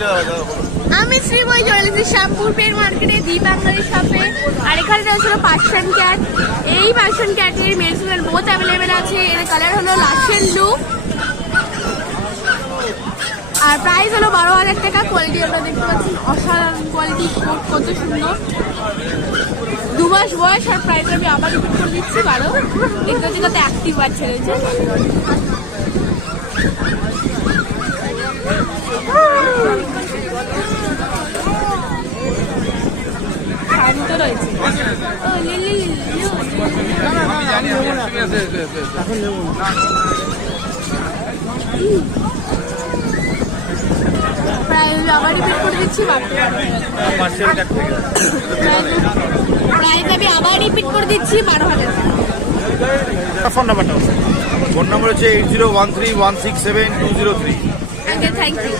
আমি শ্রীময়ী চলে এসেছি শ্যামপুর পেন মার্কেটে দীপাঙ্গরি শপে। আর এখানে রয়েছিল পার্সিয়ান ক্যাট। এই পার্সিয়ান ক্যাটের মেল ফিমেল বোথ অ্যাভেলেবেল আছে। এর কালার হলো লাসেন ব্লু আর প্রাইস হলো 12,000 টাকা। কোয়ালিটি আমরা দেখতে পাচ্ছি অসাধারণ কোয়ালিটি, কত সুন্দর। 2 মাস বয়স আর প্রাইস আমি আবার রিপিট করে দিচ্ছি 12। দেখতে হচ্ছে কত অ্যাক্টিভ বাচ্চা রয়েছে। শান্ত রয়েছে। প্রায় আবার রিপিট করে দিচ্ছি প্রাইস আমি আবার রিপিট করে দিচ্ছি 12,000 টাকা। ফোন নাম্বার হচ্ছে 8013167203। Thank you.